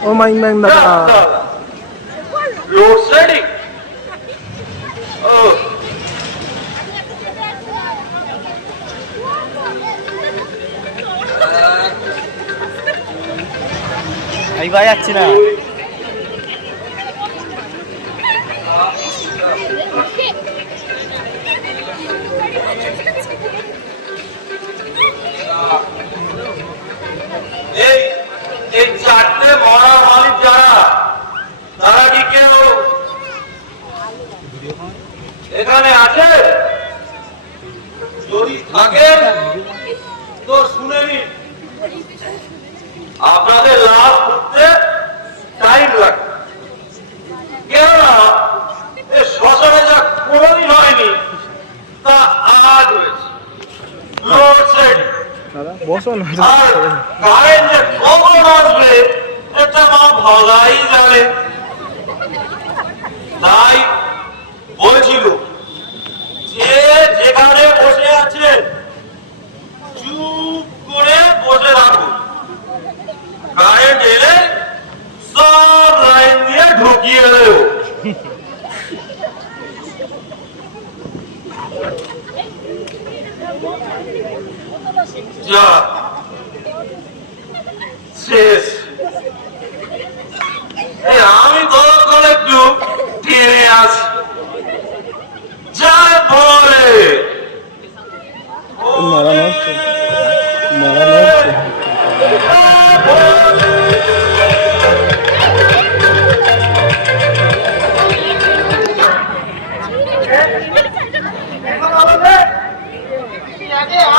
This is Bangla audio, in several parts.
Oh my God! Road sledding. Oh. আমি ভাই যাচ্ছি না। এই চারটে মরা মালিক যারা, তারা কি কেউ এখানে আছে? যদি থাকেন তো শুনে নিন, আপনাদের লাভ করতে টাইম লাগবে। কেননা শ্মশানে যা কোনোদিন হয়নি তা আজ হয়েছে। আর কারেন্ট যে কখন আসবে এটা মা ভালাই জানে। তাই বলছিল যে যেখানে বসে আছে চুপ করে বসে থাকুন, কারেন্ট এলে সব লাইন দিয়ে ঢুকিয়ে দেব। যা শেষ। আমি তখন একটু টেনে আসি, যা বলে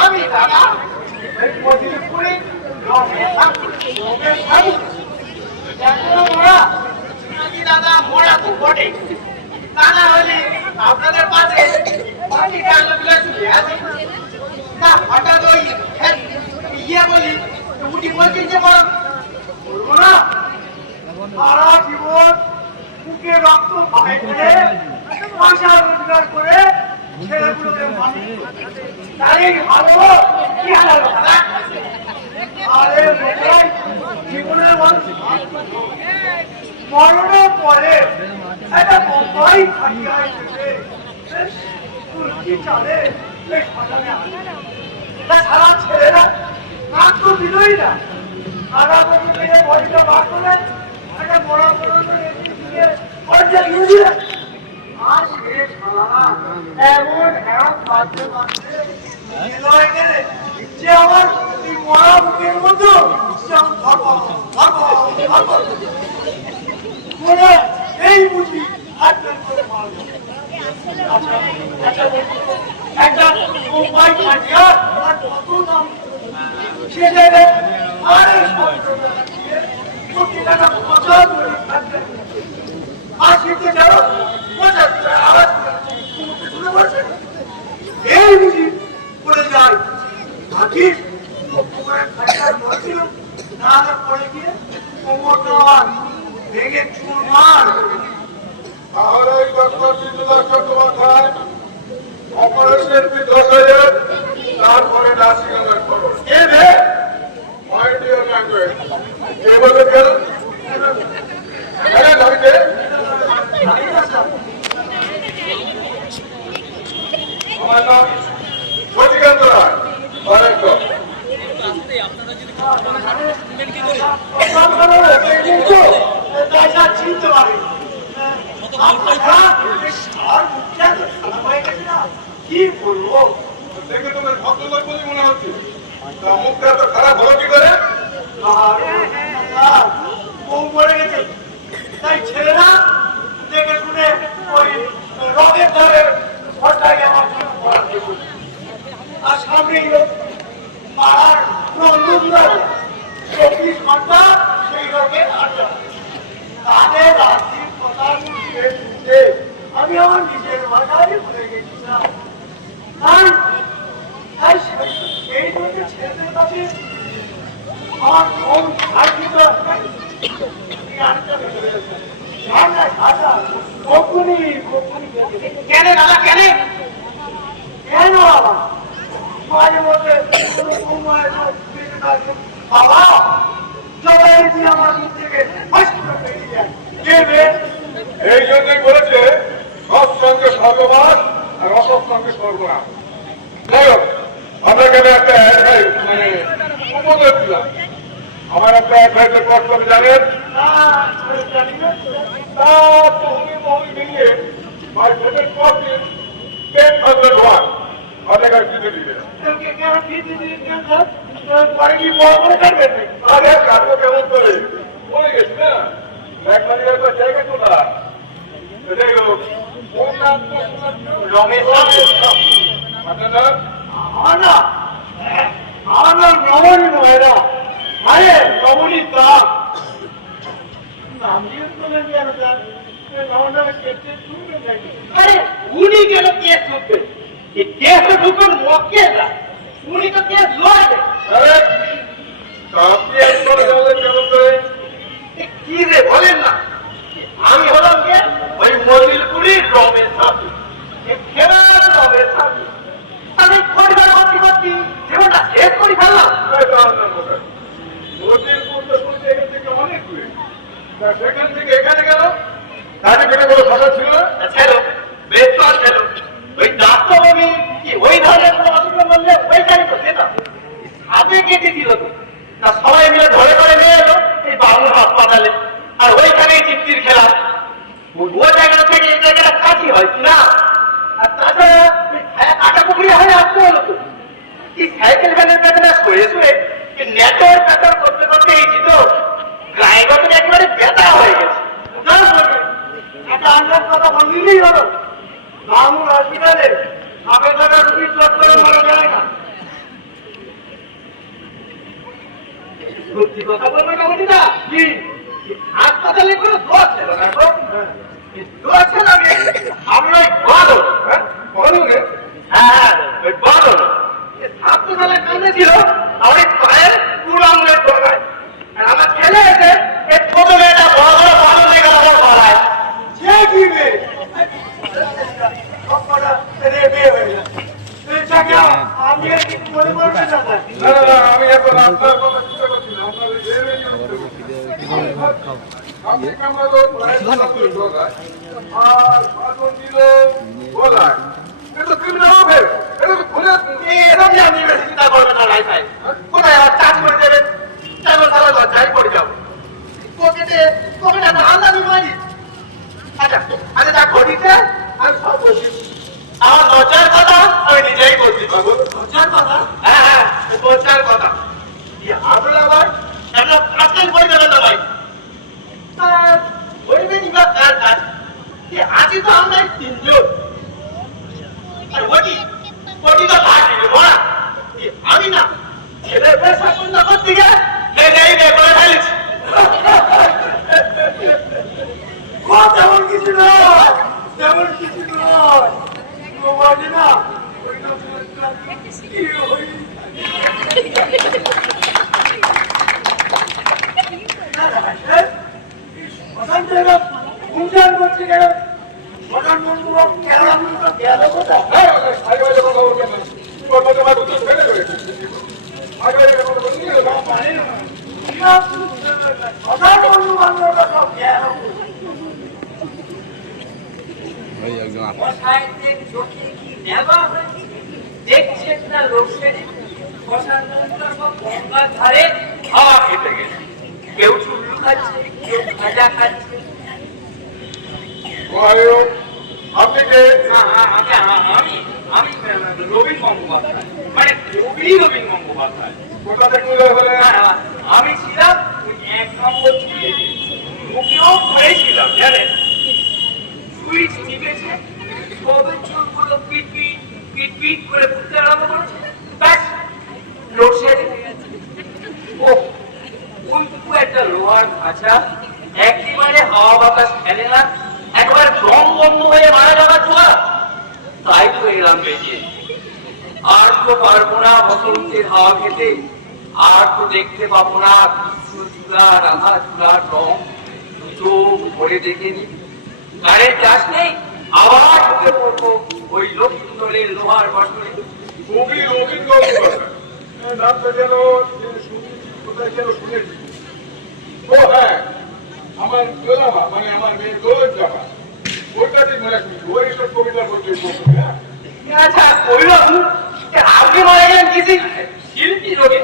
আমি দাদা দাদা মোড়া তো বটে, তা না হলে আপনাদের পাশে না হঠাৎ ওই ইয়ে বলি উঠি বলছি যে বলবো না সারা জীবন বুকে রক্ত পায় করে পয়সা রোজগার করে ছেলেগুলোকে মানুষ তাই ভালো কি হাল আরে জীবনের মানুষ মরণের পরে একটা বোম্বাই খাটিয়া তুলসী চালে সারা ছেলেরা নাক তো দিলই না, আধা বছর থেকে বডিটা বার করে একটা বড় আর শেষ এমন হেরত বাঁধতে বাঁধতে যে আমার মরা মুখের মতো এই বুঝি একটা মুম্বাই খাটিয়া আর কত দাম সে জায়গায় আর টাকা প্রচার করে থাকবে আর শিখতে যাও আওয়াজ শুনে বলছে এই বুঝি বলে যায় থাকিস খাটিয়ার বলছিল না পড়ে গিয়ে কোমরটা ভেঙে চুরমার। তাহলে ওই ডক্টর বিদ্যুৎ চট্টোপাধ্যায় অপারেশন ফি 10,000, তারপরে নার্সিং হোমের খরচ। কে রে? মাই ডিয়ার ল্যাঙ্গুয়েজ কে বলতে গেল গাড়িতে আমার নাম সচিকান্ত রায় ডাইরেক্টর। চিনতে পারে কি বলবো দেখে তোমার ভদ্রলোক বলে মনে হচ্ছে, তা মুখটা এত খারাপ হলো কি করে? বউ মরে গেছে তাই ছেলেরা দেখে শুনে ওই রকের ধরে ঘরটাকে আমার আর সামনেই পাড়ার নন্দনদার 24 ঘন্টা সেই রোগে আড্ডা। তাদের রাত্রির কথা শুনতে আমি আমার নিজের ভাষায় ভুলে গেছিলাম। তাই সেই জন্য ছেলেদের কাছে আমার মন সাহিত্য কেন দাদা কেন কেন বাবা মাঝে মধ্যে বাবা সবাই আমার মুখ থেকে এই জন্যই বলেছে সৎসঙ্গে সর্বনাশ আর অসৎসঙ্গে সর্বনাশ। যাই হোক, আপনাকে আমি একটা মানে উপদেশ দিলাম। আমার একটা অ্যাডভাইসের কষ্ট আপনি জানেন, তা বহুমি মিলিয়ে বাই 10,001 আপনাকে আর দিতে দিবে। আরে কাজও কেমন করে বলে গেছি না, ব্যাগবাড়ির একটা জায়গা তোলা। যাই হোক, রমেশ আপনার নাম? আমার নাম রমণী নয় না, আরে রমণীর দাম আরে উনি কেন কেস ঢুকবেন? কেস ঢুকবেন মক্কে না, উনি তো কেস লড়বে। আরে আপনি একবার যাবেন কেমন করে? কি রে বলেন না, আমি হলাম কে ওই মজিলপুরীর রমেশ সাথী, রমেশ সাথী। আমি পরিবার করতে করতে জীবনটা শেষ করে ফেললাম। অনেক দূরে, সেখান থেকে এখানে গেল, তাদের পেটে কোনো ভাষা ছিল না। ছিল, বেশ তো ছিল। ওই ডাক্তারবাবু কি ওই ধরনের কোনো অসুবিধা বললে ওইখানে তো যেতাম, হাতে কেটে দিল তো। তা সবাই মিলে ধরে করে নিয়ে এলো এই বাংলা হাসপাতালে, আর ওইখানেই চিত্তির খেলা। ওই জায়গা থেকে এই জায়গাটা কাছি হয় কি না? আর তাছাড়া কাটা পুকুরি হয়ে আসতে হলো তো কি সাইকেল ভ্যানের পেছনে শুয়ে শুয়ে নেটওয়ার পেটার করতে করতে এই তো গায়ে গতন একেবারে ব্যথা হয়ে গেছে। একটা আন্দাজ কথা বললেই হলো, মামুর হসপিটালে সাপে কাটা রুগীর চট করে মারা যায় না। সত্যি কথা বলবে না বলি না কি হাসপাতালে কোনো দোষ ছিল না গো, দোষ ছিল আমরা বলো বলো রে। হ্যাঁ ওই বলো হাসপাতালে কাঁদে ছিল আমার পায়ের পুরো আঙুলের দোকায়, আর আমার ছেলে এসে এই ছোট মেয়েটা বড় বড় বাড়ি হয়ে গেল আমার পাড়ায়। সে কি মেয়ে আমি কিছু মনে করছি না। না না, আমি এখন আপনার কথা চিন্তা করছি না। আপনার ওই আপনি কামড়ালো প্রায় ৭০ টাকায়, আর বাদন দিল গলায়। এটা ক্রিমিনাল অফেন্স, এটা তো খুলে এরকম আমি বেশি চিন্তা করবে না রাই ভাই, কোথায় আবার চাষ করে দেবেন, চাইবো সারা লজ্জায় পড়ে যাবো। পকেটে তো আন্দাজি মারি। আচ্ছা আচ্ছা যা ঘটিতে আমি সব বলছি, আমার লজ্জার কথা আমি নিজেই বলছি। লজ্জার কথা? হ্যাঁ হ্যাঁ লজ্জার কথা। আপনি আবার একটা কাজটাই বই দেবেন না ভাই, বলবেনই বা কার কাজ? আজই তো আমরা ৩ জন, আর ওটি তো থাকি না আমি না, ছেলের পেশা পূর্ণ করতে গিয়ে করে ফেলেছি। তেমন কিছু নয়, তেমন কিছু নয়, না গুঞ্জন করছে কেন? প্রধান বন্ধু গেল কোথায়? আগে কথা বলবেন না, ওর মধ্যে আমার দুটো ফেলে করেছে। আগে কথা বলছি প্রধান বন্ধু বান্ধবরা সব গেল। দেখছেন না লোক সেরে বসার সব গঙ্গার ধারে হাওয়া খেতে গেছে, কেউ চুল্লু খাচ্ছে, কেউ ভাজা খাচ্ছে। আপনি কে? আমি রবীন গঙ্গোপাধ্যায়, মানে রবীন গঙ্গোপাধ্যায়। কোথা থেকে হলে? আমি ছিলাম 1 নম্বর চুলে, মুখেও করেছিলাম জানেন, সুইচ টিপেছে, কবে চুলগুলো পিট পিট পিট পিট করে ফুটতে আরম্ভ করেছে। আমার আচ্ছা একেবারে হাওয়া বাতাস ফেলে না, একবার দম বন্ধ হয়ে মারা যাবার ছোঁয়া, তাই তো এলাম বেরিয়ে। আর তো পারবো না বসন্তের হাওয়া খেতে, আর তো দেখতে পাবো না কৃষ্ণ চূড়া রাধা চূড়ার রং, চোখ ভরে দেখে নি। কারেন্ট আসলেই আবার ঢুকে পড়বো ওই লক্ষ্মীন্দরের লোহার বাসনে। খুবই অভিজ্ঞ নামটা যেন কোথায় যেন শুনেছি। ও হ্যাঁ, আমার দোলামা মানে আমার মেয়ে দোলন জামা, ওইটা ঠিক মনে শুনছি, ওই সব কবিতা বলতে। আচ্ছা কইলাম আপনি মারা গেলেন কিসি শিল্পী রোগে?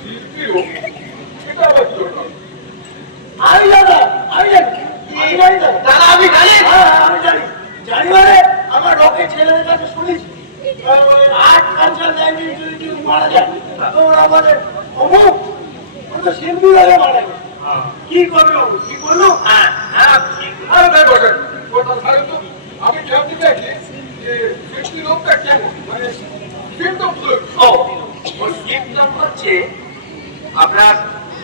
শিল্পী হোক, এটা আবার কি হলো? আমি জানি দাদা, আপনি জানেন? আমি জানি মানে আমার লোকের ছেলেদের কাছে শুনেছি 8 কালচার ল্যাঙ্গুয়েজ মারা যায়, তোমরা আমাদের অমুক শিল্পী লাগে মারা যায়। কি করবে বাবু, কি করলো? হ্যাঁ হ্যাঁ ঠিক। আরে তাই বসেন, ওটা ছাড়েন তো। আমি জানতে চাইছি যে শিল্পী লোকটা কেমন, মানে সিমটম গুলো কি? ও ওর সিম্পটম হচ্ছে আপনার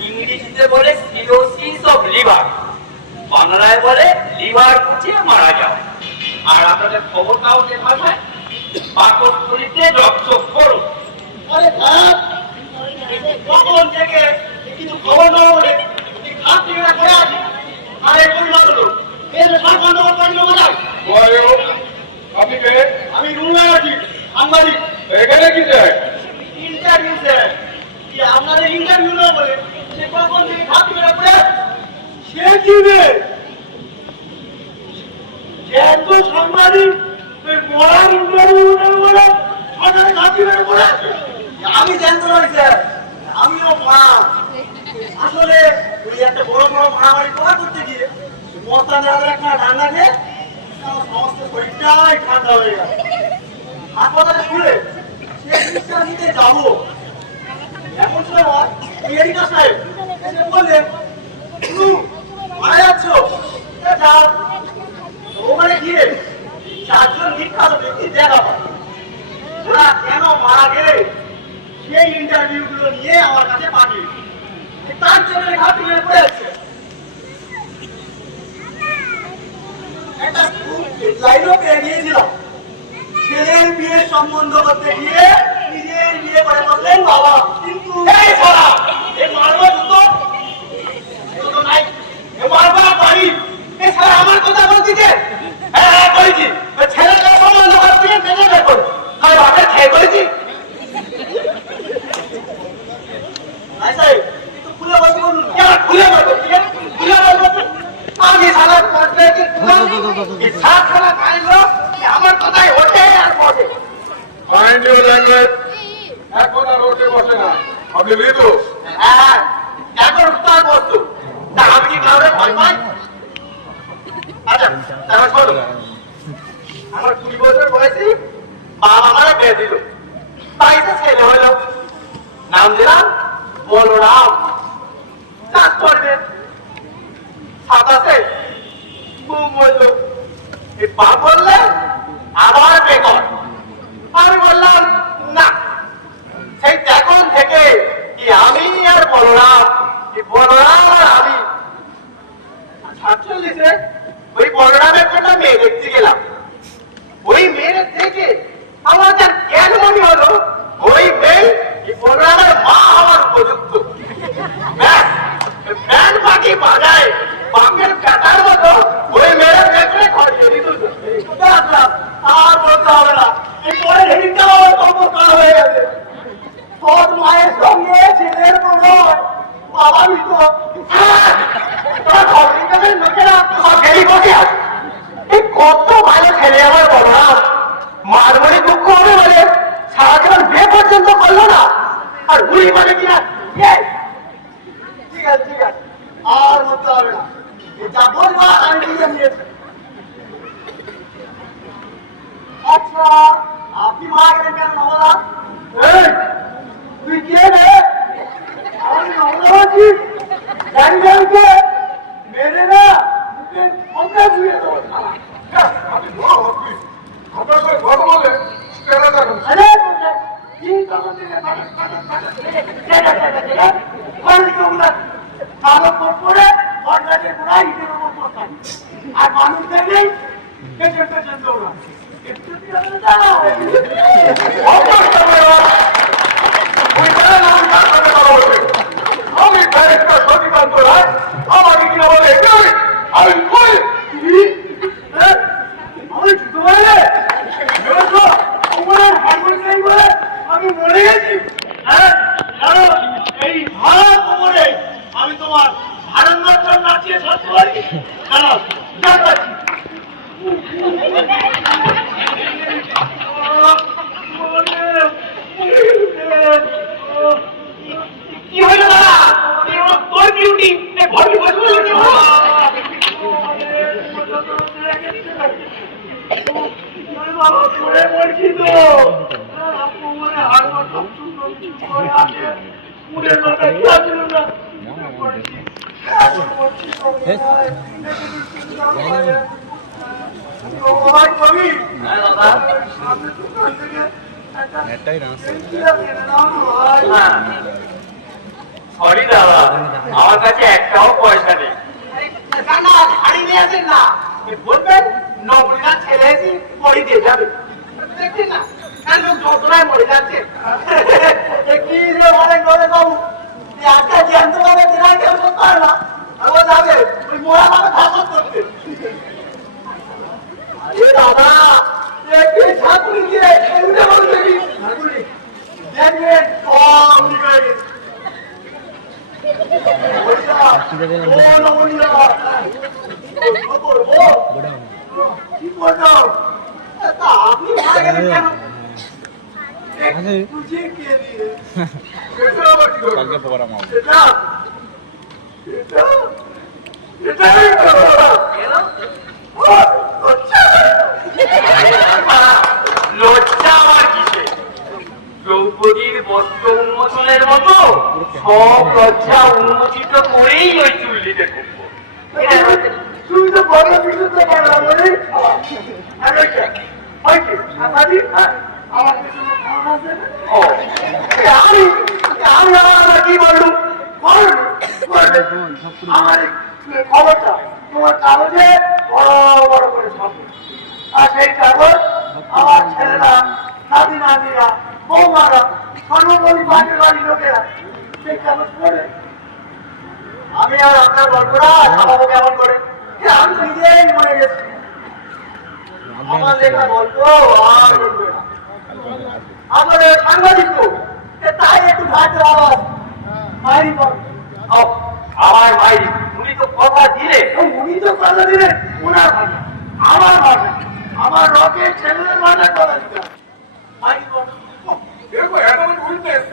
ইংরেজিতে বলে সিরোসিস অফ লিভার, বাংলায় বলে লিভার পচিয়ে মারা যাওয়া, আর আপনাদের খবর কাগজের ভাষায় পাকস্থলীতে রক্তক্ষরণ। আরে খারাপ কখন থেকে কিছু খবর না বলে খাপ থেকে করে আসি। আরে কোন বলো এর সব গন্ডগোল করলো কোথায়? বলো, আপনি কে? আমি রুমে আছি, সাংবাদিক। এখানে কি চাই? ইন্টারভিউ স্যার, কি আপনাদের ইন্টারভিউ না বলে সে কখন থেকে খাপ থেকে করে সে কি রে? এত সাংবাদিক ওই মরার ইন্টারভিউ না বলে সরকারে খাপ থেকে করে আমি জানতে পারি স্যার, আমিও মা। আসলে ওই একটা বড় বড় মারামারি করা করতে গিয়ে মশা দেওয়ার একটা রান্না খেয়ে আমার সমস্ত শরীরটাই ঠান্ডা হয়ে গেল। হাসপাতালে শুনে সে চিকিৎসা নিতে যাবো, এমন সময় মেডিকেল সাহেব এসে বললেন মারা যাচ্ছ, যাও ওখানে গিয়ে 4 জন বিখ্যাত ব্যক্তি দেখা পায়, ওরা কেন মারা গেলে সেই ইন্টারভিউ গুলো নিয়ে আমার কাছে পাঠিয়ে তার জন্য ঘাটি হয়ে পড়ে আছে। একটা লাইনও পেয়ে গিয়েছিলাম, ছেলের বিয়ের সম্বন্ধ করতে গিয়ে নিজের বিয়ে করে বললেন বাবা, কিন্তু মারবা জুতো নাই, মারবা বাড়ি এছাড়া আমার কথা বলছিছে। হ্যাঁ বলেছি, ছেলেটা সম্বন্ধ করতে গিয়ে বেঁচে দেখুন তাই বাপের খেয়ে করেছি। খুলে বলবো, খুলে বলবো, খুলে বলবো আমি সারা সারা খাইলো আমার কথাই ওঠে আর বসে। মাইন্ড ইউর ল্যাঙ্গুয়েজ, এখন আর ওঠে বসে না, আপনি লিখো। হ্যাঁ এখন তার বস্তু তা আমি কি কাউরে ভয় পাই? আচ্ছা তাহলে শোনো, আমার 20 বছর বয়সী বাবা আমারে বিয়ে দিল, তাই তো ছেলে হলো, নাম দিলাম বলরাম। চাষ করবে 27-এ খুব বললো এই বাপ বললে আবার বেকর। আমি বললাম না, সেই তখন থেকে কি আমি আর বলরাম, কি বলরাম আর আমি 47-এ ওই বলরামের জন্য মেয়ে দেখতে গেলাম। ওই মেয়ের থেকে আমার যার জ্ঞান মনে হলো ওই মেয়ে বলরামের মা হওয়ার উপযুক্ত। ব্যান্ড পাখি বাজায় বাপের কাটার মতো ওই মেয়ের দেখলে খড়িয়ে দিত। আর বলতে হবে না, এই পরে হেডিংটা আমার খবর করা হয়ে গেছে। তোর মায়ের সঙ্গে ছেলের প্রণয় বাবা মিত লোকেরা কত ভালো ছেলে আমার বলো না, মার বলে দুঃখ হবে বলে সারা জীবন বিয়ে পর্যন্ত করলো না, আর বুড়ি বলে কিনা ঠিক আছে ঠিক আছে আর বলতে হবে না, যা বলবা আমি বুঝে নিয়েছি। আচ্ছা আপনি মারা গেলেন কেন নবদা? তুই কে রে? আমি নবদাবাজি জানি জানিকে মেরে না মুখে অন্ধা ধুয়ে দেবো। আপনি বড় হচ্ছি, আপনার সাথে কথা বলে তেরা দেখুন। আরে কি কাগজ থেকে কালো করে বটগাছে গোড়ায় ইটের উপর পড়তাম আর মানুষ দেখলেই পেছন পেছন দৌড়াম একটু আমি ব্যারিস্টার সচিকান্ত রায় আমাকে কি বলে আমি কই আমি ছুটো বলে আমি মরে গেছি হ্যাঁ জানো এই ভাড়া কোমরে আমি তোমার ভারতনাট্যম নাচিয়ে থাকতে পারি জানো জানতাছি কি হলো দাদা তোর ডিউটি ঘরে বসে বসে কি হলো বাবা পড়ে পড়ছি তো কোমরে হাড় মাথা করে আছে পুরের মাথা খেলা ছিল না কবি একটাই না সরি দাদা আমার কাছে একটাও পয়সা নেই বলবেন নবরীরা ছেলে এসে পড়ি দিয়ে যাবে দেখছি না লোক যন্ত্রণায় মরে যাচ্ছে কি রে অনেক ধরে বাবু একটা জ্যান্ত ভাবে দিনার কেউ করতে পারে না ও যাবে ওই মোড়া ভাবে ভাষণ করতে আরে দাদা একটি ঠাকুরি দিয়ে উঠে বলবে কি ঠাকুরি দেখবেন কম নিবে কি করতাম তা আপনি মারা গেলেন কেন বুঝে কে দিয়ে কালকে প্রোগ্রাম হবে লজ্জা আমার কিসে দ্রৌপদীর বস্ত্র উন্মোচনের মতো সব লজ্জা উন্মোচিত করেই ওই চুল্লিতে ঢুকবো তুমি তো বড় কিছু তো পারলাম বলে আমার পিছনে খাওয়া দেবে ও আমি আমার কি বললুম আমার খবরটা তোমার কাগজে বড় বড় করে ছাপবে আর সেই কাগজ আমার ছেলেরা নাতি নাতিরা বৌমারা সর্বোপরি পাশের বাড়ির লোকেরা সেই কাগজ পড়ে আমি আর আপনার গল্পটা ছাপাবো কেমন করে আমি নিজেই মরে গেছি আমার লেখা গল্প আর বলবে না আসলে সাংবাদিক তো তাই একটু ভাগ্য আওয়াজ মাইরি পাবে আমার মাইরি উনি তো কথা দিলে উনি তো কথা দিলেন ওনার ভাষা আমার ভাষা আমার রকের ছেলেদের ভাষা কথা দিতে মাইরি পাবে দেখো এত উইটনেস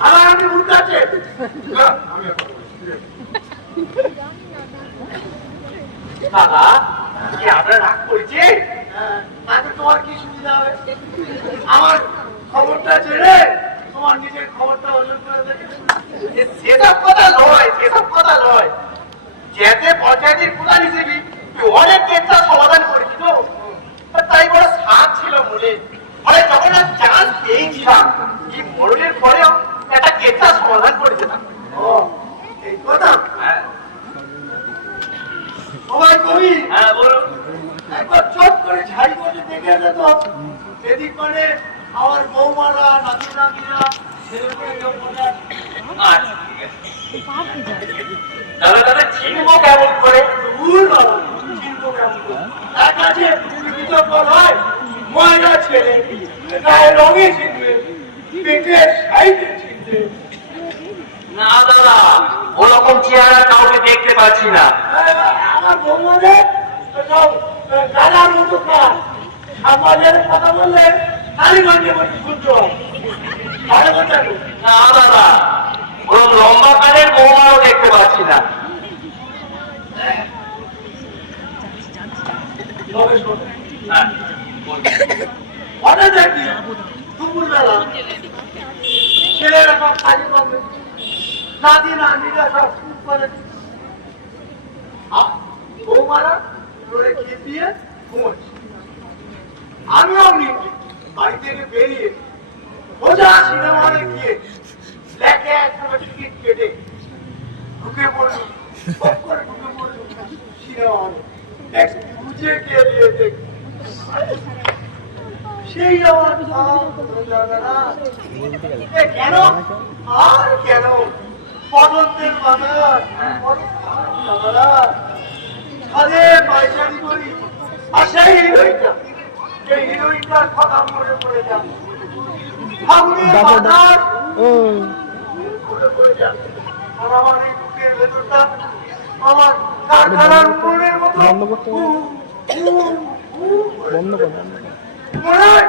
আমার আপনি উঠতে আছে দাদা কি আমরা রাগ করেছি তাতে তোমার কি সুবিধা হবে আমার খবরটা ছেড়ে তোমার নিজের খবরটা ওজন করে দেখে সেসব কথা নয় যেতে পঞ্চায়েতের প্রধান হিসেবে অনেক কেসটা সমাধান করেছি তো তাই বড় সাথ ছিল মনে ফলে যখন আর চান্স পেয়েছিলাম এই মরণের পরেও একটা কেসটা সমাধান করেছিলাম এই কথা হ্যাঁ সবাই কবি হ্যাঁ বলুন একবার চট করে ঝাড়ি করে দেখে যেত এদিক মানে আমার বৌমারা নাতি নাতিরা দাদা দাদা চিনবো কেমন করে তার কাছে কৃতজ্ঞ নয় ময়না ছেলে গায়ে রঙে ছিনবে পেটের সাইডে ছিনবে না দাদা ওরকম চেহারা কাউকে দেখতে পাচ্ছি না আমার বৌমাদের সব দাদার মতো কাজ আমাদের কথা বললে কালীগঞ্জে বসে শুনতে হয় ভালো কথা না দাদা ওরকম লম্বা কানের বৌমাও দেখতে পাচ্ছি না হ্যাঁ, হঠাৎ একদিন দুপুরবেলা ছেলেরা সব কাজে করবে নাতি নাতিরা সব খুব করে বৌমারা ধরে খেয়ে দিয়ে ঘুমোচ্ছে আমিও বাড়ি থেকে বেরিয়ে সোজা সিনেমা হলে গিয়ে লেখে একটা টিকিট কেটে ঢুকে পড়লো, পপ করে ঢুকে পড়লো সিনেমা হলে। একটু বুঝে গেলিয়ে দেখ, সেই আমার জানা কেন আর কেন পদন্তের বাজার ছাদে পায়চারি করি, আর সেই হিরোইনটা, সেই হিরোইনটার কথা মনে পড়ে যান। ফাগুনের বাজার মনে পড়ে যান। আর আমার এই বুকের ভেতরটা আমার কারখানার উনুনের মতো বন্ধ করতে হবে। বন্ধ কর, বন্ধ কর। মনে হয়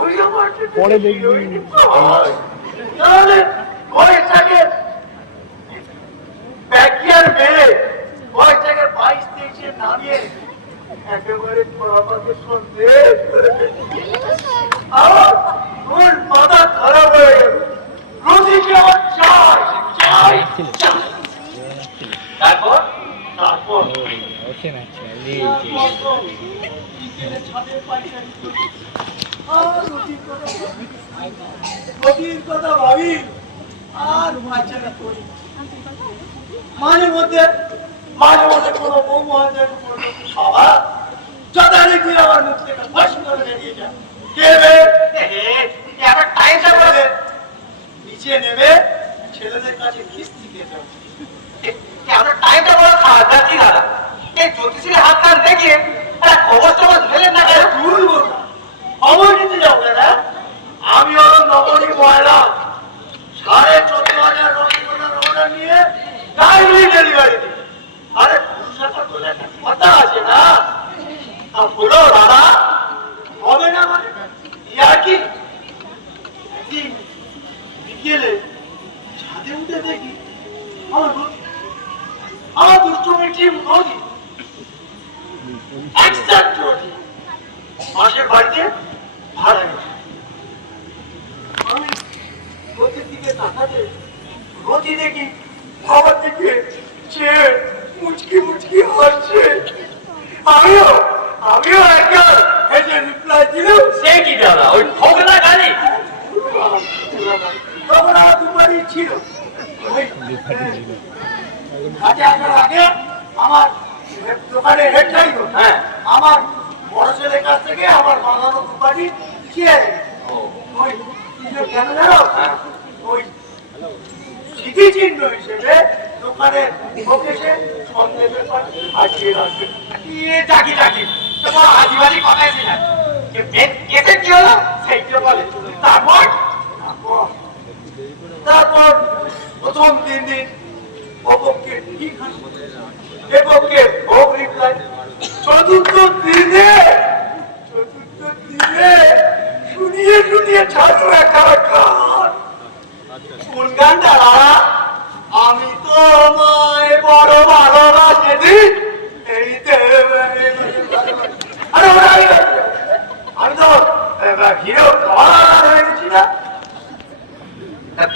ওই আমার পরে দেখবি। তাহলে বয়সটাকে ব্যাকিয়ার মেরে বয়সটাকে 22-23 নামিয়ে একেবারে পড়াপাকে সন্দেশ করে আর তোর মাথা খারাপ হয়ে গেল। রোজিকে আমার চাই চাই চাই। তারপর তারপর ওকে না ছাদের পায়চারি করি। আর রুটির কথা ভাবি আর পায়চারি করি। মাঝে মধ্যে কোনো বউ মহাজন করলো বাবা যথারীতি আমার মুখ থেকে ফস করে বেরিয়ে যায়। কে রে? একটা টাইমটা বলে নিচে নেমে ছেলেদের কাছে কিস্তি খেতে হবে। আমরা টাইমটা বড় খাওয়া যাচ্ছি দাদা, এই জ্যোতিষীর হাত কান দেখে একটা খবর টবর ধরেন না কেন? ভুল বলবো, খবর নিতে যাবো না। আমি হলো নবনী ময়লা, 14,500 রোজা নিয়ে ডাইরেক্ট ডেলিভারি দিই। আরে পুরুষাটা বলে একটা কথা আছে না, বলো দাদা হবে না মানে ইয়ার কি? একদিন বিকেলে ছাদে উঠে দেখি আমার দুষ্টুমির টিম নদী এক্সাক্ট রোজি মাসের বাড়িতে ভাড়া গেছে। আমি রোজির দিকে তাকাতে রোজি দেখি আমার দিকে সে মুচকি মুচকি হাসছে। আমিও একবার হেসে রিপ্লাই দিলাম। সে কি দাদা, ওই ঠোকনা গাড়ি তখন আমার দুবারই ছিল। কাজে আসার আগে আমার দোকানের হেড গাড়ি, হ্যাঁ আমার বড় ছেলের কাছ থেকে আমার বানানো দুপাটি চেয়ে ওই কেন জানো, ওই স্মৃতিচিহ্ন হিসেবে দোকানের শোকেসে সন্দেশের পাটি আটকিয়ে রাখবে। চাকি চাকি তোমার আদিবাসী কথা এসে না, কেসে কি হলো সেইটা বলে। তারপর প্রথম 3 দিন অপক্ষে ঠিক হাসি, এপক্ষে ভোগ রিপ্লাই। চতুর্থ দিনে শুনিয়ে শুনিয়ে ছাড়ু একা গান। কোন গানটা? আমি তোমায় বড় ভালোবাসি দিই এই আরে আমি তো হিরো হয়ে গেছি না।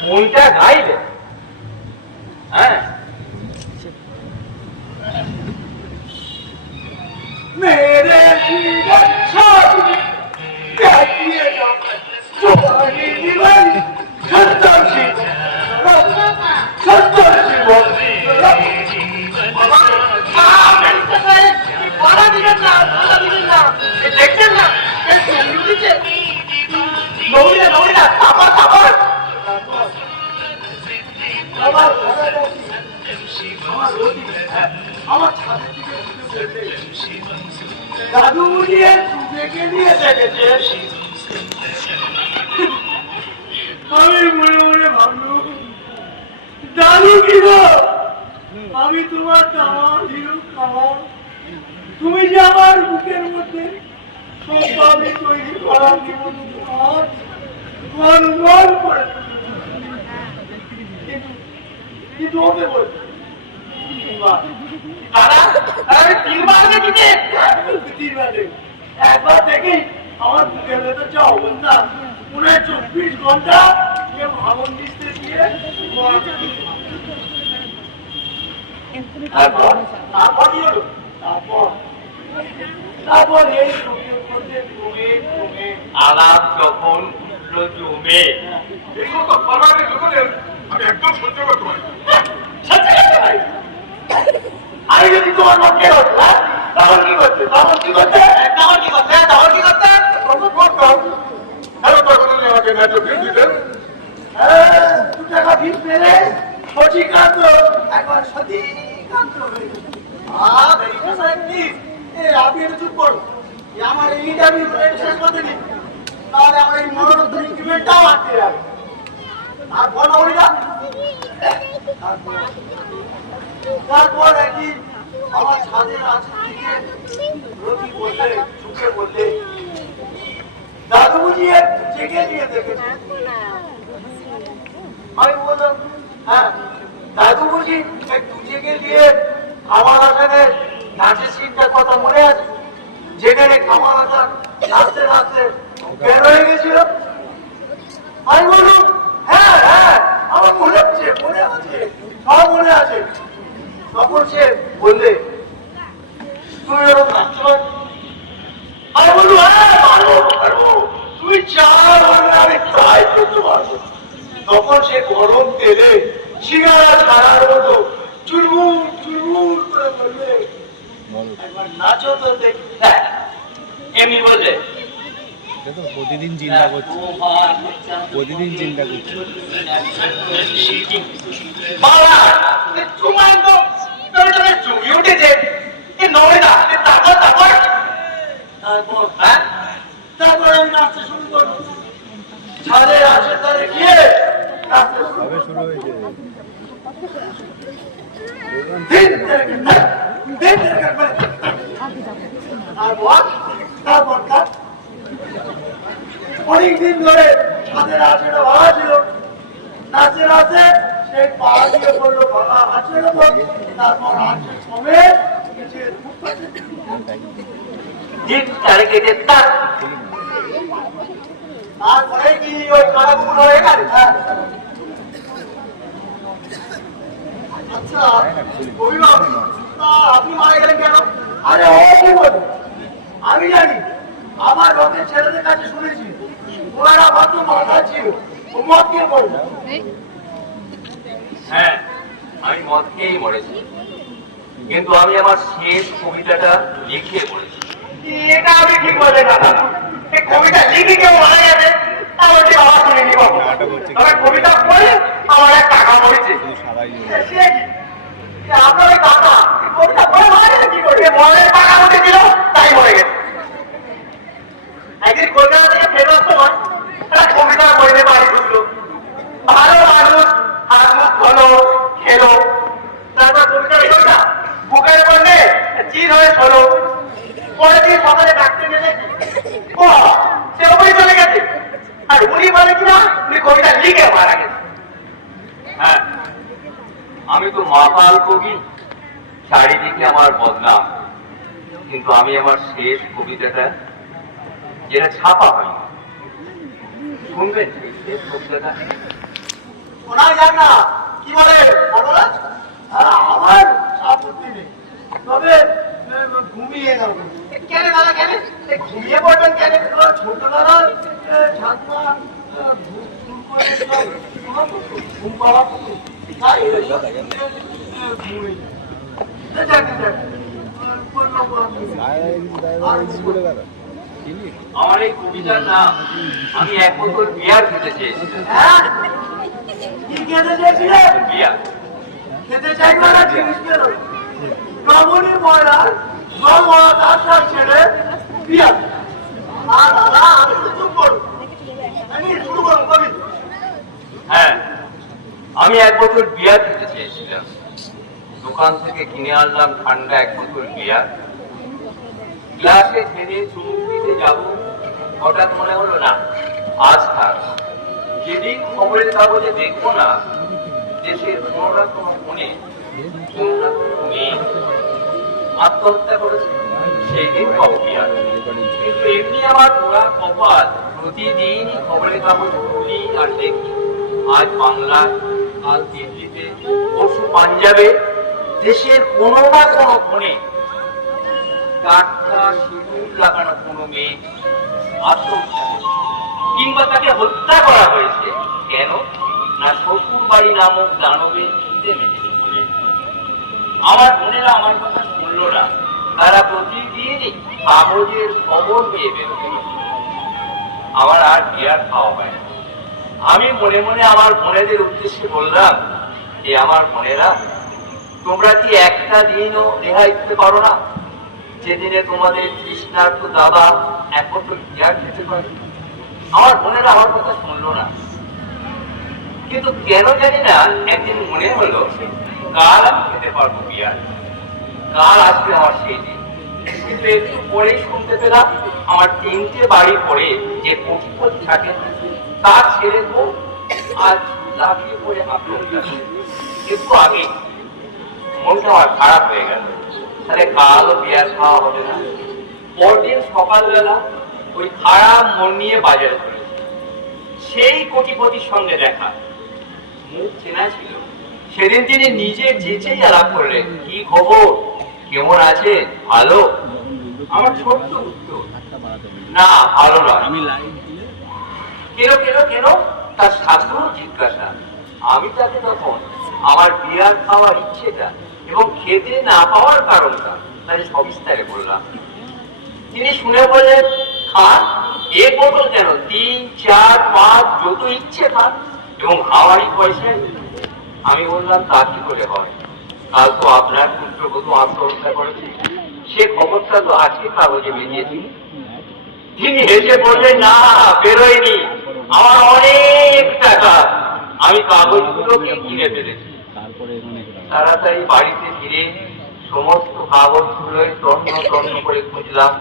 কোনটা গাইলে? হ্যাঁ मेरे जीवन साथी कहती तुम्हारी दीवानी खत्म सी দেখছেন না নৌরিয়া নৌরিয়া খাবার খাবার আমার ছাদের দিকে দাদু নিয়ে দেখে নিয়ে দেখেছে। আমি মনে মনে ভাবলুম দাদু কি গো, আমি তোমার দামার হিরো খাওয়া, তুমি যে আমার বুকের মধ্যে সবভাবে তৈরি করা জীবন গন করে কিন্তু ওকে বলছি একবার দেখি আমার বুকের ভেতর যা অবস্থা, 24 ঘন্টা ভাবন দিতে দিয়ে তারপর কি হলো? তারপর এই চোখের মধ্যে কমে আলাপ যখন উঠলো জমে এই সমস্ত ফরমালিটি লোকেদের আমি একদম সহ্য করতে পারি না। নাই। আমি যদি তোমার পক্ষে হতো তখন কি করতে তখন কি করতে তখন কি করতে তখন কি করতে তখন করতাম। হ্যালো, তখন উনি আমাকে ন্যায্য ফিস দিতেন। 2 টাকা ফিস পেলে সচিকান্ত একবার সচিকান্ত হয়ে গেল। ভেরিফাই সাহেব প্লিজ, আপনি একটু চুপ করুন। আমার এই ইন্টারভিউ শেষ করতে দিন, তাহলে আমার এই মনোরঞ্জন ইনক্রিমেন্টটাও আটকে যাবে। তারপর বলি না, তারপর একদিন আমার ছাদের আঁচল দিকে রতি বললে, চুপে বললে, দাদু বুঝি এক জেগে নিয়ে দেখেছে। আমি বললাম, হ্যাঁ, দাদু বুঝি এক জেগে দিয়ে আমার আসানে নাচের সিনটার কথা মনে আছে, যেখানে কামাল হাসান নাচতে নাচতে বের হয়ে গেছিল। আমি বললাম, হ্যাঁ হ্যাঁ, আমার মনে হচ্ছে, মনে আছে, সব মনে আছে। তখন সে বললে, তুমি এরকম নাচতে পারো? আমি বললো, হ্যাঁ পারবো পারবো, তুমি যা বলবে আমি তাই করতে পারবো। তখন সে গরম তেলে সিঙ্গারা ছাড়ার মতো চুরমুর চুরমুর করে বলবে, একবার নাচো তো দেখ। হ্যাঁ, এমনি বললে এটা তো প্রতিদিন চিন্তা করছি, প্রতিদিন চিন্তা করছি। বাবা তোমার তো তোর জমি উঠেছে, নয় না তারপর তারপর তারপর হ্যাঁ তারপর আমি নাচতে শুরু করবো। ছাদে আছে তারে গিয়ে নাচতে শুরু কবে শুরু হয়েছে? অনেকদিন ধরে ছাদের আঁচড়ে ভাঙা ছিল, নাচে নাচে সেই পা দিয়ে পড়লো ভাঙা আঁচড়ের উপর। তারপর আঁচড়ে কমে নিচে কেটে তার তারপরে কি ওই কারাগুলো হয়ে গেল। আচ্ছা অভিভাবক, আপনি মারা গেলেন কেন? আরে ও কি বলবো, আমি জানি। আমার লোকের ছেলেদের কাছে শুনেছি ওরা মাত্র মাথা ছিল, ও মদ খেয়ে পড়বে। হ্যাঁ, আমি মদ খেয়েই মরেছি, কিন্তু আমি আমার শেষ কবিতাটা লিখে পড়েছি। এটা আমি ঠিক বলে না দাদা, এই কবিতা লিখে কেউ মারা গেছে আমার যে আওয়াজ শুনিনি বাবু। তবে কবিতা পড়ে আমার এক টাকা পড়েছে। সবাই আপনার ওই কাকা কবিতা পড়ে মারা গেছে কি করবে? মনের টাকা উঠেছিল তাই মরে গেছে। একদিন কলকাতা থেকে ফেরার সময় একটা কবিতা পড়ে বাড়ি ঢুকলো। ভালো মানুষ হাত মুখ ধলো খেলো, তারপর কবিতা এলো না বুকের পড়লে চির হয়ে শোনো। পরের দিন সকালে ডাকতে গেলে ও সে ওই চলে গেছে, আর উনি বলে কিনা উনি কবিতা লিখে মারা গেছে। হ্যাঁ, আমি তো মাতাল কবি, চারিদিকে আমার বদনাম, কিন্তু আমি আমার শেষ কবিতাটা যেটা ছাপা হয়, শুনবেন সেই শেষ কবিতাটা? ওনার যান না, কি বলে মনোরাজ? আমার আপত্তি নেই, তবে ঘুমিয়ে যাবো। কেন দাদা, কেন ঘুমিয়ে পড়বেন? কেন ছোটবেলা ঠাকুমা ঘুম পাওয়া তাই ঘুমিয়ে আমার এই কবিতার নাম আমি এক বোতল বিয়ার খেতে চেয়েছিলাম। কি খেতে চেয়েছিলেন? বিয়ার। খেতে চাইবে না জিনিস পেল রমণী ময়লার জলমরা তার ছেড়ে বিয়া। আর দাদা আমি তো চুপ করুন, আমি শুরু করুন কবি। হ্যাঁ, আমি এক বোতল বিয়ার খেতে চেয়েছিলাম। দোকান থেকে কিনে আনলাম ঠান্ডা এক বোতল বিয়ার। গ্লাসে ঢেলে চুমুক দিতে যাব, হঠাৎ মনে হলো না আজ থাক। যেদিন খবরের কাগজে দেখবো না দেশের কোনো না কোনো মনে কোনো না কোনো মেয়ে আত্মহত্যা করেছে, সেই দিন খবর বিয়ার। কিন্তু এমনি আমার পোড়া কপাল, প্রতিদিনই খবরের কাগজ খুলি আর দেখি আজ বাংলা, কাল দিল্লিতে, পরশু পাঞ্জাবে দেশের কোনো না কোনো কোণে টাটকা সিঁদুর লাগানো কোনো মেয়ে আত্মহত্যা করেছে, কিংবা তাকে হত্যা করা হয়েছে। কেন না শ্বশুর বাড়ি নামক দানবে খিদে মেটেছে বলে। আমার বোনেরা আমার কথা শুনলো না। তারা প্রতিদিনই কাগজের খবর নিয়ে বেরোবে। আমার আর বিয়ার খাওয়া হয় না। আমি মনে মনে আমার বোনেদের উদ্দেশ্যে বললাম যে আমার বোনেরা, তোমরা কি একটা দিনও রেহাই দিতে পারো না যেদিনে তোমাদের তৃষ্ণার্ত দাদা এক বোতল বিয়ার খেতে পারে? আমার বোনেরা আমার কথা শুনলো না। কিন্তু কেন জানি না একদিন মনে হলো কাল আমি খেতে পারবো বিয়ার, কাল আসবে আমার সেই দিন। কিন্তু একটু পরেই শুনতে পেলাম আমার 3টে বাড়ি পরে যে কোটিপতি থাকে তার ছেলে তো আজ লাফিয়ে পড়ে আত্মহত্যা করে। একটু আগে মনটা আমার খারাপ হয়ে গেল, তাহলে কালও বিয়ার খাওয়া হবে না। পরদিন সকালবেলা ওই খারাপ মন নিয়ে বাজারে চলেছি। সেই কোটিপতির সঙ্গে দেখা, মুখ চেনা ছিল। সেদিন তিনি নিজে যেচেই আলাপ করলেন, কি খবর, কেমন আছে, ভালো? আমার ছোট্ট উত্তর, না ভালো নয়। কেন কেন কেন তার সাধু জিজ্ঞাসা। আমি তাকে তখন আমার বিয়ার খাওয়ার ইচ্ছেটা এবং খেতে না পাওয়ার কারণটা তাই সবিস্তারে বললাম। তিনি শুনে বললেন, খান, এক বোতল কেন, 3, 4, 5 যত ইচ্ছে খান এবং আমারই পয়সায়। আমি বললাম, তা কি করে হয়? কাল তো আপনার পুত্রবধূ আত্মহত্যা করেছে, সে খবরটা তো আজকে কাগজে বেরিয়েছে। তিনি হেসে বললেন, না বেরোয়নি, আমার অনেক টাকা, আমি কাগজগুলোকে কিনে ফেলেছি। তাড়াতাড়ি বাড়িতে ফিরে সমস্ত কাগজগুলোই তন্ন তন্ন করে খুঁজলাম,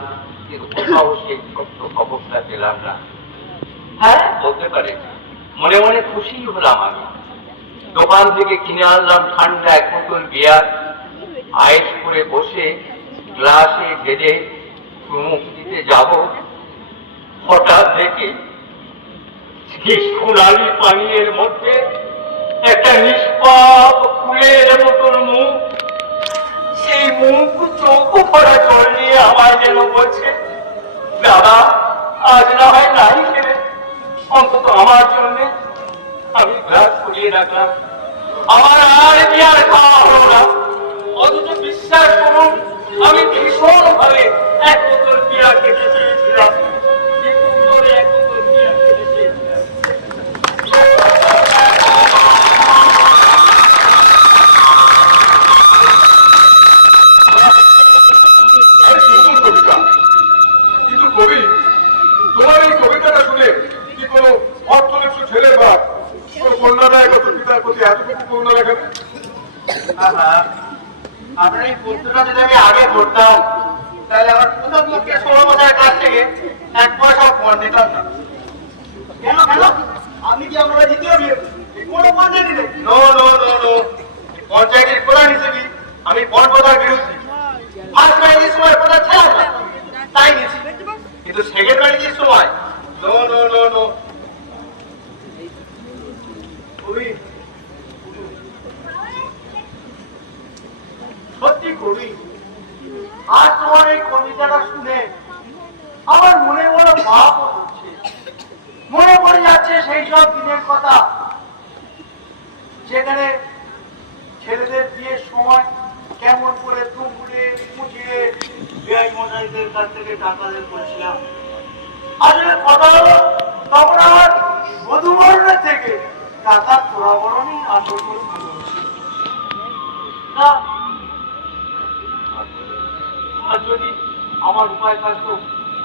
কিন্তু কোথাও সেই ছোট্ট খবরটা পেলাম না। হ্যাঁ, বলতে পারে মনে মনে খুশি হলাম। আমি দোকান থেকে কিনে আনলাম ঠান্ডা 1 বোতল বিয়ার। আইস করে বসে গ্লাসে ঢেলে চুমুক দিতে যাব, হঠাৎ দেখি সোনালি পানীয়ের মধ্যে একটা নিষ্পাপ ফুলের মতন মুখ। সেই মুখ চোখ ভরা জল নিয়ে আমায় যেন বলছে, দাদা আজ না হয় নাই খেলে, অন্তত আমার জন্য। আমি গ্লাস ফুলিয়ে রাখলাম, আমার আর বিয়ার খাওয়া হলো না। অথচ বিশ্বাস করুন, আমি ভীষণ ভাবে 1 বোতল বিয়ার খেতে চেয়েছিলাম, কিন্তু 1 বোতল বিয়ার খেতে চেয়েছিলাম। কিন্তু কবি, তোমার এই কবিতাটা শুনে কি কোনো অর্থনিষ্ঠ ছেলে বা কোনো কন্যারা একত্র পিতার প্রতি এতটুকু করুণা রাখেন? আপনার এই পুত্রটা যদি আমি আগে করতাম, তাহলে আমার প্রথম পক্ষে 16 বছরের কাছ থেকে 1 পয়সাও পণ দিতাম না। কেন কেন আপনি কি আপনারা দ্বিতীয় বিয়ে কোনো পঞ্চায়েত দিলেন? নো নো নো নো, পঞ্চায়েতের প্রধান হিসেবে আমি পণ প্রথার বিরুদ্ধে। ফার্স্ট ম্যারেজের সময় প্রধান ছিলাম না, তাই নিয়েছি, কিন্তু সেকেন্ড ম্যারেজের সময় নো নো নো নো। সত্যি কবি, আজ তোমার এই কবিতাটা শুনে আমার মনে বড় ভাব হচ্ছে। মনে পড়ে যাচ্ছে সেই সব দিনের কথা, যেখানে ছেলেদের বিয়ের সময় কেমন করে তুমুলে মুচিয়ে বিআই মশাইদের কাছ থেকে টাকা আদায় করেছিলাম। আসলে কথা হলো, তখন আমার বধূবরণের থেকে টাকার তোড়াবরণই আসল করে মনে হচ্ছে না। আর যদি আমার উপায় থাকতো,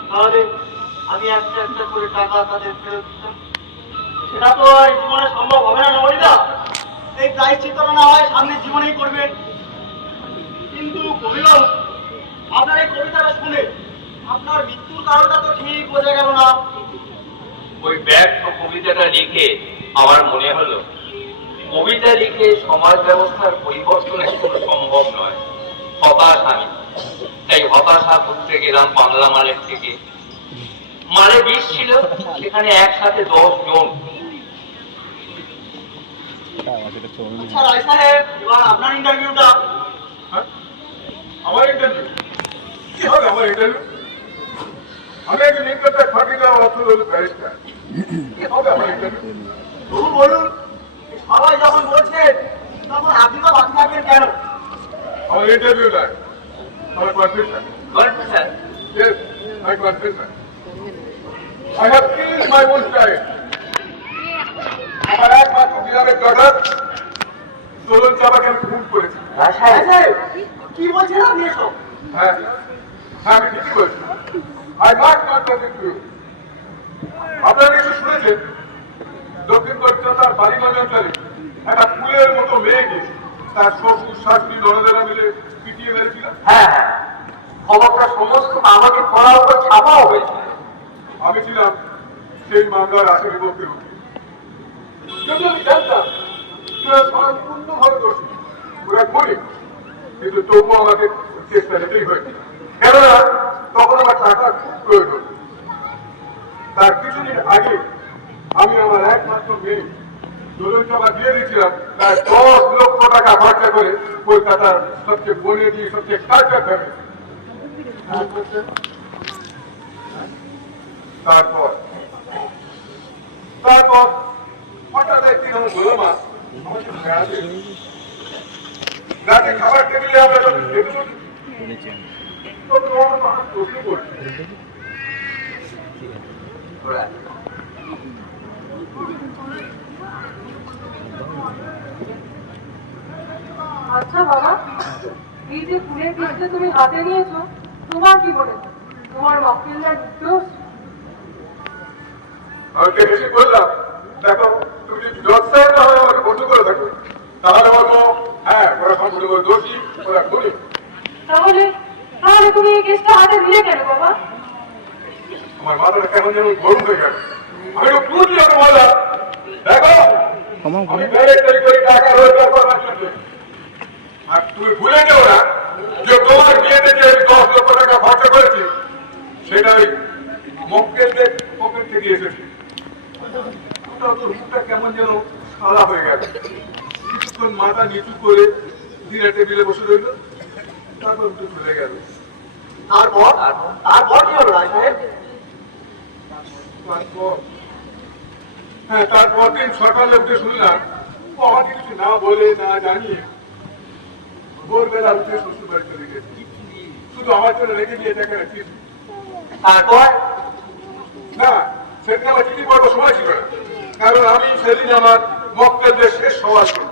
তাহলে আমি একটা একটা করে টাকা তাদের ফেরত দিতাম। সেটা তো আর জীবনে সম্ভব হবে না নবনীতা। এই প্রায়শ্চিত্তটা না হয় সামনের জীবনেই করবেন। কিন্তু কবিবাবু, আপনার এই কবিতাটা শুনে আপনার মৃত্যুর কারণটা তো ঠিক বোঝা গেল না। ওই ব্যর্থ কবিতাটা লিখে আমার মনে হলো, কবিতা লিখে সমাজ ব্যবস্থার পরিবর্তনের কোনো সম্ভব নয়। হতাশ আমি, তাই হতাশা করতে গেলাম বাংলা মালের থেকে। মালে 20 ছিল, সেখানে একসাথে 10 জন। আচ্ছা রায় সাহেব, এবার আপনার ইন্টারভিউটা। আমার ইন্টারভিউ কি হবে? আমার ইন্টারভিউ, আমি একজন ইন্টারভিউ ফাঁকি দেওয়া অর্থ ব্যারিস্টার, কি হবে আমার ইন্টারভিউ? তবু বলুন, সবাই যখন বলছেন তখন আপনি তো বাকি থাকবেন কেন? আমার ইন্টারভিউ নাই, আমার confusion. Confusion? Yes, my confession. I have killed my own child. আমার একমাত্র বিড়ালের ডটার দোলন চাপাকে আমি খুন করেছি। কি বলছেন আপনি এসব? হ্যাঁ, আমি ঠিকই বলছি। I must not contact you. আপনারা কিছু শুনেছেন দক্ষিণ কলকাতার বাড়িগঞ্জ অঞ্চলে একটা ফুলের মতো মেয়েকে তার শ্বশুর শাশুড়ি ননদেরা মিলে পিটিয়ে মেরেছিল? হ্যাঁ হ্যাঁ, খবরটা সমস্ত আমাকে পড়ার উপর ছাপাও হয়েছে। আমি ছিলাম সেই মামলার আসামি পক্ষের উকিল। কিন্তু আমি জানতাম ওরা সম্পূর্ণভাবে দোষী, ওরা খুনি, কিন্তু তবুও আমাকে চেষ্টা নিতেই হয়েছিল, কেননা তখন আমার টাকা খুব প্রয়োজন। তার কিছুদিন আগে আমি আমার একমাত্র মেয়ে দোলন চাপা দিয়ে দিয়েছিলাম প্রায় 10 লক্ষ টাকা খরচা করে কলকাতার সবচেয়ে বনে দিয়ে সবচেয়ে কালচার ফ্যামিলি। তারপর হঠাৎ একদিন আমার বলো মা আমাকে রাতে খাবার টেবিলে আমরা যখন খেতে বসি তখন ও আমাকে প্রশ্ন করছে। আচ্ছা বাবা, এই যে ফুলের কেসটা তুমি হাতে নিয়েছো, তোমার কি মনে হয়? তোমার মক্কেলরা নির্দোষ? আমি বেশি বললাম, দেখো তুমি যদি জজসাহেব না হয় আমাকে বন্ধু করে থাকো, তাহলে বলবো হ্যাঁ ওরা সম্পূর্ণ করে দোষী, ওরা খুনি। তাহলে তাহলে তুমি এই কেসটা হাতে নিলে কেন বাবা? আমার মাথাটা কেমন যেন গরম হয়ে গেল। আমি তো পুরোটি ওকে বললাম, দেখো আমি ম্যানেজারি করি টাকা রোজগার করবার জন্য, আর তুমি ভুলে গেও না যে তোমার বিয়েতে যে 10 লক্ষ টাকা খরচা করেছি সেটা ওই মক্কেলদের পকেট থেকে এসেছে। তোর মুখটা কেমন যেন সাদা হয়ে গেল, কিছুক্ষণ মাথা নিচু করে ডিনার টেবিলে বসে রইল, তারপর একটু চলে গেল। তারপর কি হলো রায় সাহেব? হ্যাঁ, তারপর দিন সকালে উঠে শুনলাম ও আমাকে কিছু না বলে না জানিয়ে ভোরবেলা উঠে শ্বশুর বাড়ি চলে গেছে, শুধু আমার জন্য রেখে দিয়ে টাকা রেখেছি। তারপর না, সেদিন আমার চিঠি পড়বার সময় ছিল না, কারণ আমি সেদিন আমার মক্কেলদের শেষ সওয়াল ছিল।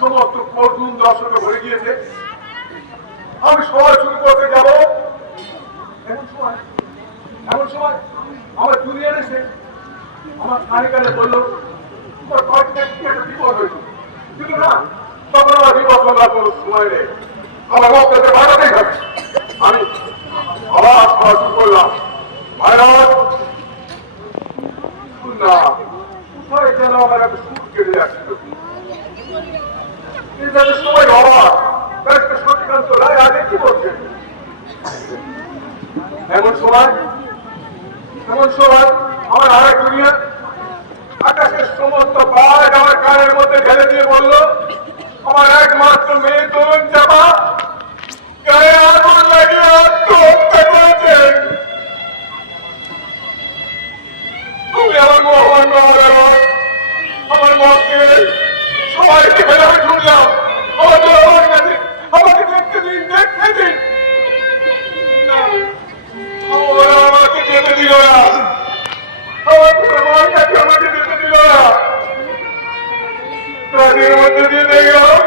সমস্ত কোর্টরুম দর্শকে ভরে গিয়েছে। আমি সওয়াল শুরু করতে যাব, এমন সময় আমার জুনিয়র এসে আমার কানে কানে বললো তোমার কয়েকটা একটা বিপদ হয়েছে। কিন্তু না, তখন আমার বিপদ বলার কোনো সময় নেই, আমার মক্কেলদের বাড়াতেই হবে। আমি আবার সওয়াল শুরু করলাম, না কোথায় যেন আমার একটা সুর কেটে যাচ্ছিল। সময় অবাক সত্যিকান্ত রায় আগে কি করছেন? এমন সময় আমার আর এক দুনিয়া আকাশের সমস্ত বাঘ আমার কানের মধ্যে ঢেলে দিয়ে বললো আমার একমাত্র মেয়ে দোলন চাপা গায়ে আগুন লাগিয়ে আত্মহত্যা করেছে। তুমি আমার মোহন আমার মকে সবাইকে ফেলে আমি শুনলাম আমার কাছে আমাকে দেখতে দিন আমাকে যেতে দিল না, আমার কাছে আমাকে যেতে দিল না। তাদের মধ্যে দিয়ে দেখলাম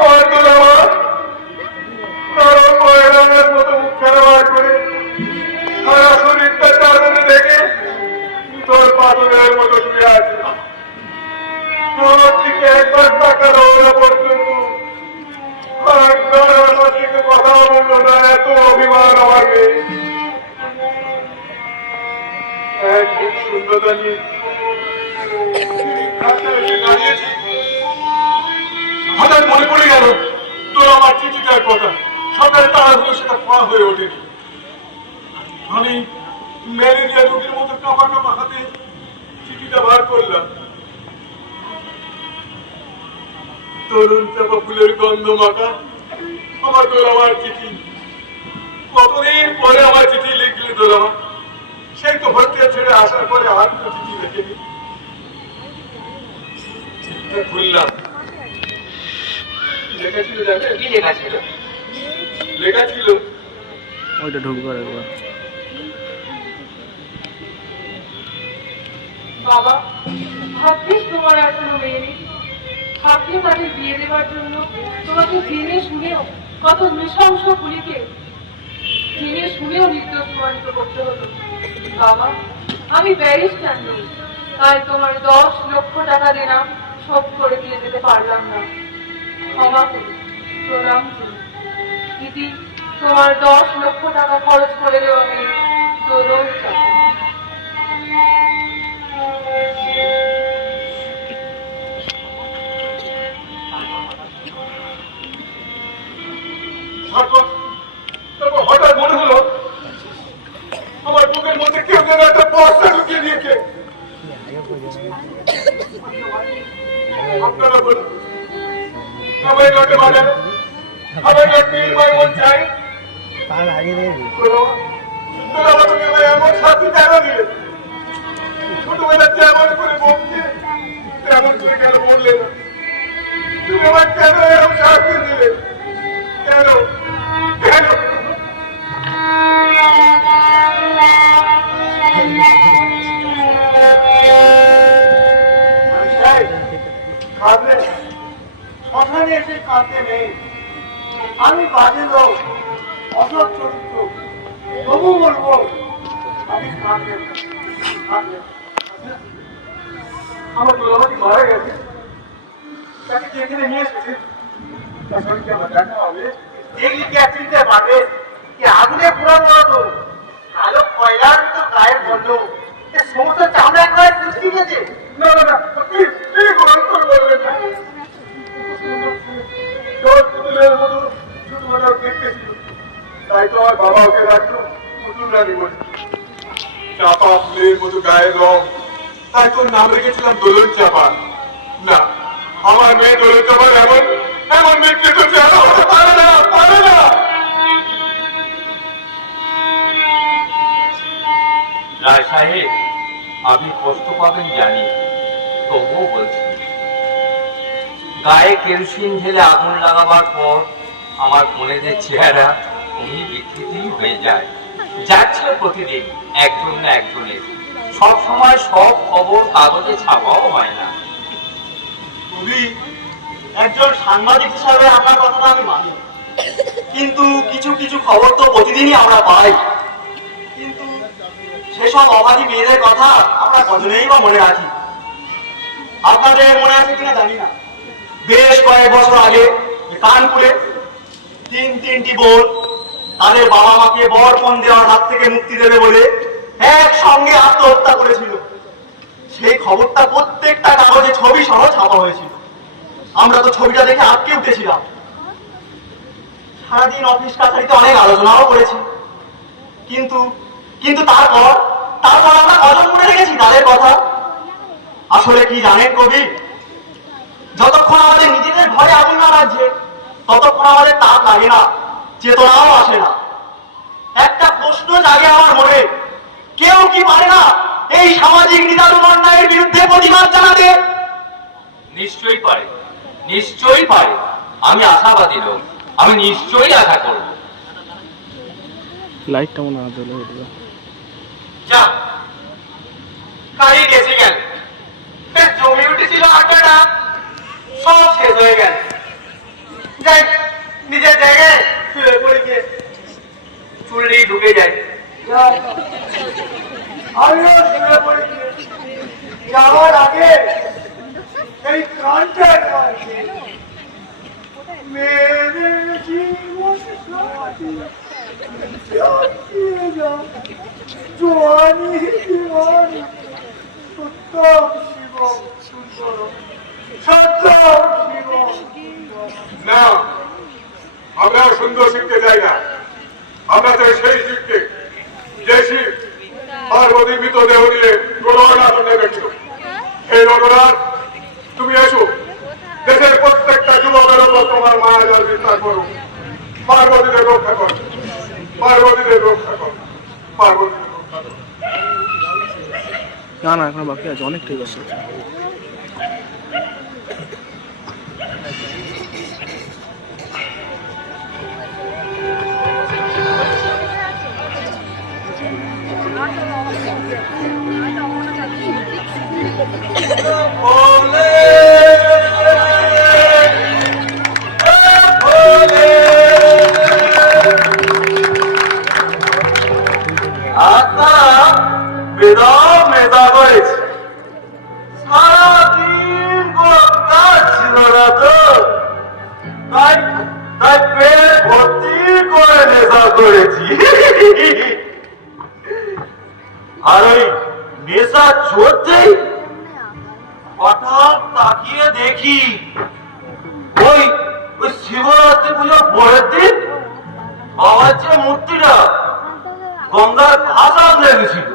আমার তো আমার নরম ময়দানের মতো মুখ খারাপ করে সারা শরীরটা চাদরে দেখে তোর পাথরের মতো শুয়ে আছে। আমার দিকে একবার টাকা দেওয়া পর্যন্ত আমার দিকে কথা বললো না, এত অভিমান আমাকে খুব শূন্যতা নিয়ে দাঁড়িয়েছি। হঠাৎ মনে পড়ে গেল তোর আমার চিঠিটার কথা, সকালে তাড়াহুড়ো সেটা পড়া হয়ে ওঠেনি। আমি ম্যালেরিয়া রোগীর মতো কাঁপা হাতে চিঠিটা বার করলাম। তরুণ চাপা ফুলের গন্ধ মাখা আমার দোলামার চিঠি। কতদিন পরে আমার চিঠি লিখলি দোলামা, সেই তো ভর্তিয়া ছেড়ে আসার পরে আর তো চিঠি লিখেনি। চিঠিটা খুললাম, লেখা ছিল জানেন? কি লেখা ছিল? লেখা ছিল ওইটা ঢুকবার একবার। বাবা, ভাগ্যিস তোমার আর কোনো মেয়ে নেই। ভাগ্যে তাদের বিয়ে দেওয়ার জন্য তোমাকে জেনে শুনেও কত নৃশংস গুলিকে জেনে শুনেও নির্দোষ প্রমাণিত করতে হতো। বাবা, আমি ব্যারিস্টার নই, তাই তোমার 10 লক্ষ টাকা দিলাম শোধ করে দিয়ে যেতে পারলাম না। ক্ষমা করি, প্রণাম করি। দিদি, তোমার 10 লক্ষ টাকা খরচ করে দেওয়া মেয়ে দোলন চাকর। তারপর হঠাৎ মনে হলো আমার বুকের মধ্যে কেউ যেন একটা বস্তা ঢুকিয়ে দিয়েছে। আপনারা বলুন, সবাই লোকে বাজার, সবাই লোক মন চাই। তুমি আমায় এমন শাস্তি কেন দিলে? ছোটবেলা যেমন করে বলছে তেমন করে কেন বললে না? তুমি আমার কেন এরকম শাস্তি দিলে? কেন কেন? কাঁদলে শ্মশানে এসে কাঁদতে নেই। আমি বাজে লোক, অসৎ চরিত্র, তবু বলবো আমি কাঁদলেন না, কাঁদলেন না। আমার দুলাভাই মারা গেছে, তাকে কি এখানে নিয়ে এসেছে? তার সঙ্গে আমার দেখা হবে। দেখলি কি আর চিনতে পারবে? কি আগুনে পুরানো তো কালো কয়লার মতো গায়ের বন্ধ, সমস্ত চামড়া একবার কুচকি গেছে। না না না, প্লিজ প্লিজ অন্তর বলবেন না। জল পুতুলের মতো ছোটবেলা দেখতে ছিল, তাই তো আমার বাবা ওকে রাখলো পুতুল রানী বলে। চাপা ফুলের মতো গায়ের রং, তাই তোর নাম রেখেছিলাম দোলন চাপা। না, আমার মেয়ে দোলন চাপার এমন এমন মেয়ে তো চালা হতে পারে না, পারে না। রায় সাহেব, আপনি কষ্ট পাবেন জানি, তবুও বলছি, গায়ে কেরোসিন ঢেলে আগুন লাগাবার পর আমার বোনেদের চেহারা অমনি বিকৃতি হয়ে যায়। যাচ্ছে প্রতিদিন একজন না একজনের, সব সময় সব খবর কাগজে ছাপাও হয় না। তুমি একজন সাংবাদিক হিসাবে আপনার কথাটা আমি মানি, কিন্তু কিছু কিছু খবর তো প্রতিদিনই আমরা পাই। কিন্তু সেসব অবাধী মেয়েদের কথা আমরা কজনেই বা মনে রাখি। আপনাদের মনে আছে কিনা জানি না, বেশ কয়েক বছর আগে কানপুরে তিনটি বোন তাদের বাবা মাকে বরপণ দেওয়ার হাত থেকে মুক্তি দেবে বলে একসঙ্গে আত্মহত্যা করেছিল। সেই খবরটা প্রত্যেকটা কাগজে ছবি সহ ছাপা হয়েছিল। আমরা তো ছবিটা দেখে আটকে উঠেছিলাম। সারাদিন অফিস কাছারিতে অনেক আলোচনাও করেছি, কিন্তু কিন্তু তারপর আমরা কজন মনে রেখেছি তাদের কথা? আসলে কি জানেন কবি, যতক্ষণ আমাদের নিজেদের ঘরে আগুন না লাগছে ততক্ষণ আমাদের তাপ লাগে না, চেতনাও আসে না। একটা প্রশ্ন জাগে আমার মনে, কেউ কি পারে না এই সামাজিক নিদারুণ অন্যায়ের বিরুদ্ধে প্রতিবাদ জানাতে? নিশ্চয়ই পারে, নিশ্চয়ই পারে। আমি আশাবাদী লোক, আমি নিশ্চয়ই আশা করব। লাইটটা মনে হয় জ্বলে উঠবে। যা কালি গেছে গেল, জমে উঠেছিল আড্ডাটা সব শেষ হয়ে গেল। যাই নিজের জায়গায় শুয়ে পড়ে গিয়ে চুল্লি ঢুকে যায়। আমিও শুয়ে পড়ে গিয়ে যাওয়ার আগে এই গানটা মেরে জীবন জোয়ানি জীবনী উত্তম শিব সুন্দর সত্যম শিব না, আমরা সুন্দর শিখতে চাই না, আমরা চাই সেই শিখতে যে শিব পার্বতীর মৃতদেহ নিয়ে রঘুনাথ নেমেছিল। সেই রঘুনাথ, তুমি এসো, দেশের প্রত্যেকটা যুবকের উপর তোমার মায়া জল বিস্তার করো। পার্বতীদের রক্ষা কর, পার্বতীদের রক্ষা কর, পার্বতীদের রক্ষা কর। না না, এখন বাকি আছে, অনেক ঠিক আছে। নেশা চড়তেই হঠাৎ তাকিয়ে দেখি ওই ওই শিবরাত্রি পুজোর পরের দিন বাবার যে মূর্তিটা গঙ্গার ভাষা লেগেছিল,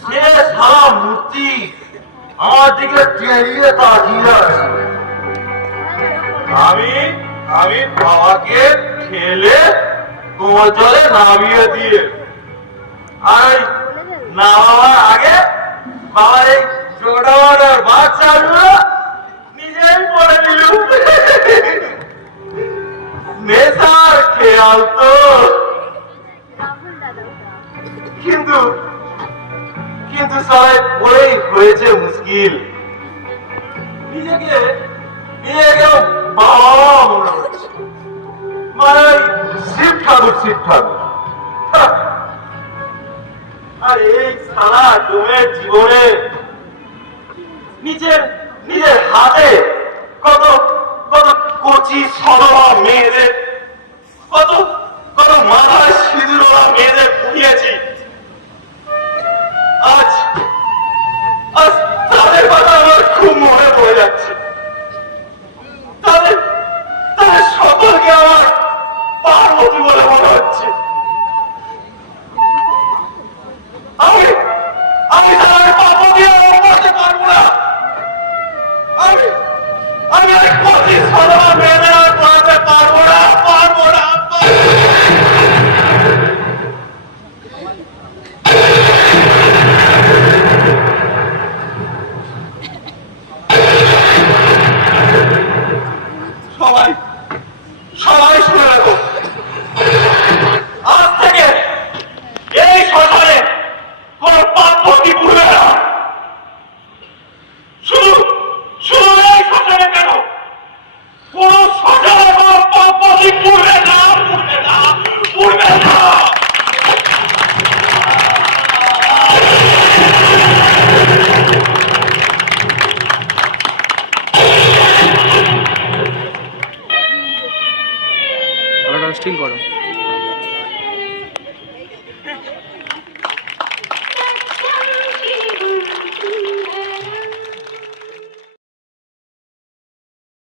সে সারা মূর্তি আমার দিকে টেরিয়ে তাকিয়ে আছে। আমি বাবাকে ঠেলে তোমার জলে নামিয়ে দিয়ে আর নামাবার আগে বাবার এই জোড়ার বাচ্চাগুলো নিজেই পড়ে দিল। নেশার খেয়াল তো, কিন্তু কিন্তু সবাই পড়েই হয়েছে মুশকিল। নিজেকে বাবা মনে হচ্ছে, মানে শিব ঠাকুর। আর এই সারা ডোমের জীবনে নিজের হাতে কত কত কচি সদবা মেয়েদের, কত কত মাথায় সিঁদুর মেয়েদের পুড়িয়েছি। আজ আজ তাদের কথা আমার খুব মনে পড়ে যাচ্ছে। তাদের তাদের সকলকে আমার পার্বতী বলে মনে হচ্ছে। আমি তাদের পার্বতী করতে পারবো না। আমি আর কচি সদবা মেয়েদের আর পড়াতে পারবো না। সবাই শুনে রাখো, আজ থেকে এই শ্মশানে কোন পার্বতী পুড়বে না। শুধু এই শ্মশানে কেন, কোন শ্মশানে কোন পার্বতী পুড়বে না। স্টিল করো।